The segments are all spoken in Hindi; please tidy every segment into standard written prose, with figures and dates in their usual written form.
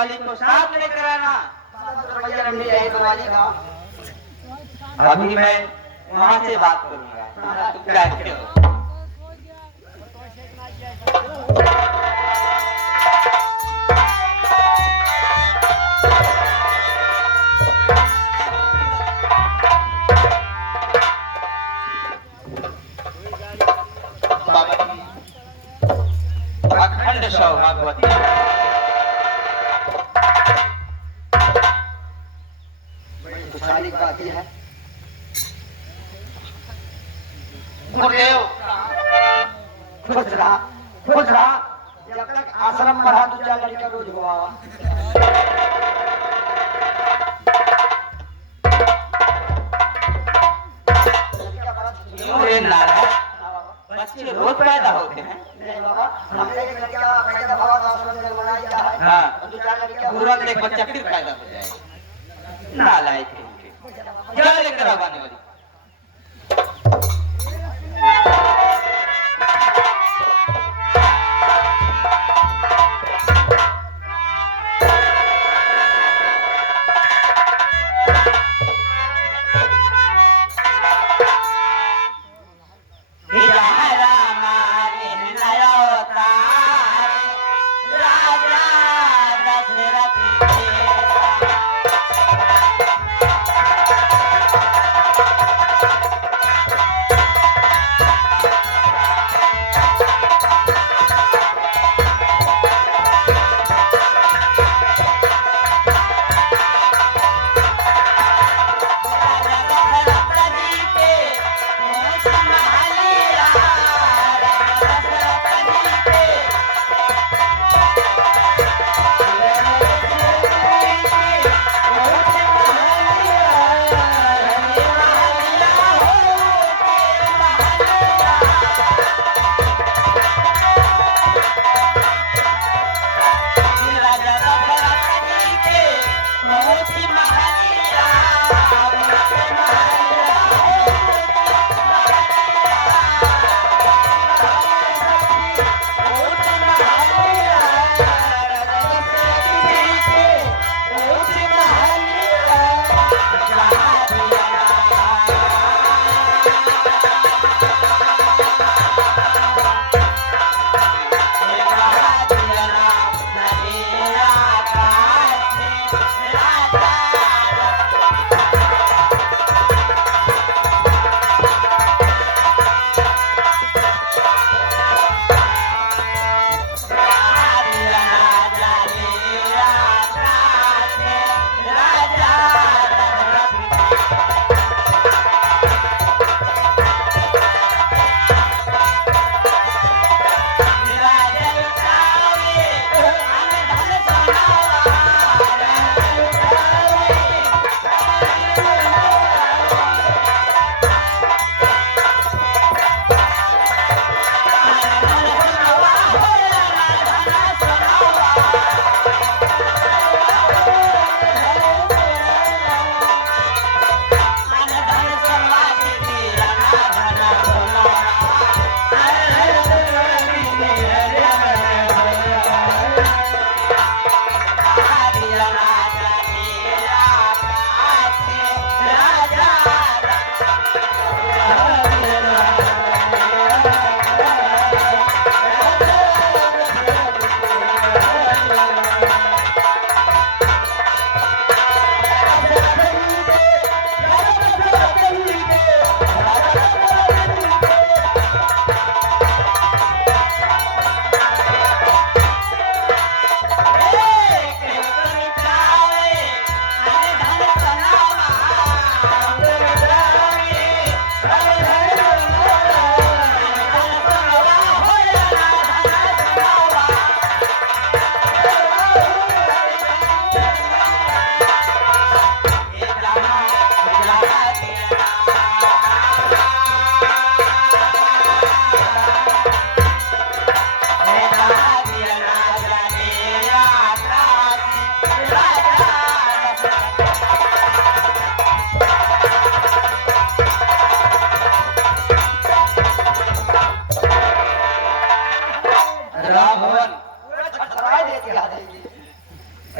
वाली को साथ लेकर आना। अभी मैं वहां से बात करूंगा। तुम बैठे हो। अखंड सौभाग्यवती बड़ी खुशहाली की बात यह है। गुरुदेव खुश रहा जब तक आश्रम में रहा तो 4 लड़का रोज हुआ। बच्चे रोज पैदा होते हैं। नहीं बाबा, हमने एक लड़का पैदा हुआ तो आश्रम में मना दिया है। हाँ, 2-4 लड़का तुरंत एक बच्चा फिर पैदा हो जाएगा। नालायक है इनके। क्या लेकर आवाने वाली?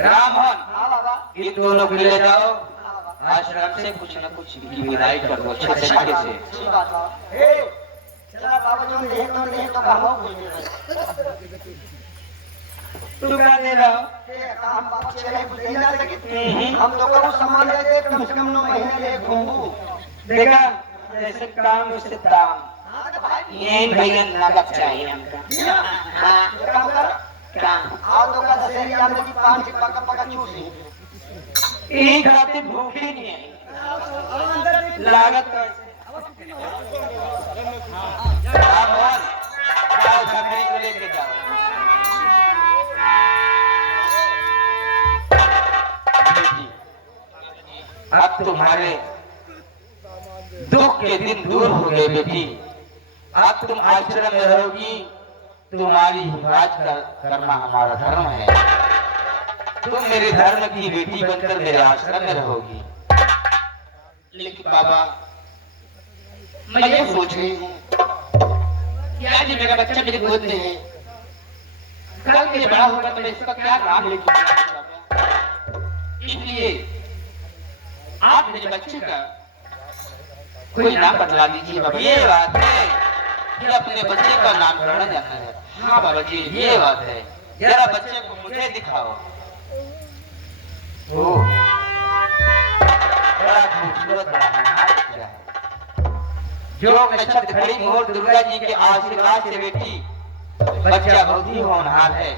रामन हाँ बाबा। इन दोनों को ले जाओ हाँ बाबा। आश्रम से कुछ न कुछ की विदाई कर दो अच्छे तरीके से। अच्छी बात है। ए, चला बाबा जो नहीं तो कहवा बोल तू क्या दे रहा हो? हम बाबा चले बुझे ना सके। हम तो कहूँ सम्मान दे दे कम से कम 9 महीने ले घूमू। देखा जैसे काम उससे दाम हाँ तो भाई ये भैया नगद चाहिए हमका। हाँ काम कर काम आओ तो का दशहरी आने की 5 की पका पका चूसी। यही खाते भूखे नहीं है लागत कैसे रामन जाओ छकरी को लेके जाओ। बेटी अब तुम्हारे दुख के दिन दूर हो गए बेटी। अब तुम आश्रम में रहोगी तुम्हारी हिफाजत करना हमारा धर्म है। तुम मेरे धर्म की बेटी बनकर मेरे आश्रम में रहोगी। लेकिन बाबा मैं ये सोच रही हूँ कि आज मेरा बच्चा मेरे गोद में है कल ये बड़ा होगा तो मैं इसका क्या नाम लेके बुलाऊंगा बाबा। इसलिए आप मेरे बच्चे का कोई नाम बतला दीजिए बाबा। ये बात है कि अपने बच्चे का नामकरण जानना है। हाँ बाबा जी ये बात है। जरा बच्चे को मुझे दिखाओ। ओ बड़ा खूबसूरत है जो नक्षत्र खड़ी मोर दुर्गा जी के आशीर्वाद से बेटी बच्चा बहुत ही होनहार है।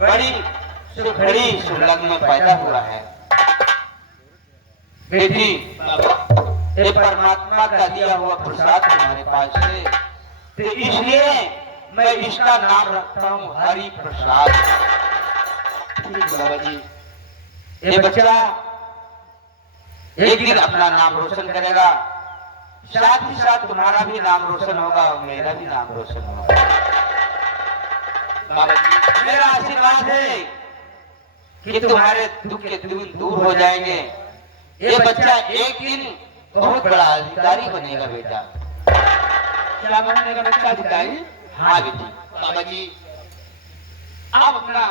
बड़ी सुखड़ी सुलग्न में पैदा हुआ है। बेटी ये परमात्मा का दिया हुआ प्रसाद हमारे पास है तो इसलिए मैं इसका नाम रखता हूँ हरि प्रसाद। बाबा जी ये बच्चा एक दिन अपना नाम रोशन करेगा साथ ही साथ तुम्हारा भी नाम रोशन होगा और मेरा भी नाम रोशन होगा। बाबा जी मेरा आशीर्वाद है कि तुम्हारे दुख के दिन दूर हो जाएंगे। ये बच्चा एक दिन बहुत बड़ा अधिकारी बनेगा बेटा। क्या बनेगा बच्चा अधिकारी? हाँ बेटी। बाबा जी आप अपना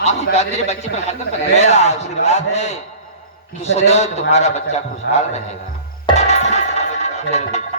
आशीर्वाद मेरे बच्चे पर हरदम बनाए। मेरा आशीर्वाद है कि सदैव तुम्हारा बच्चा खुशहाल रहेगा। चलो बेटा।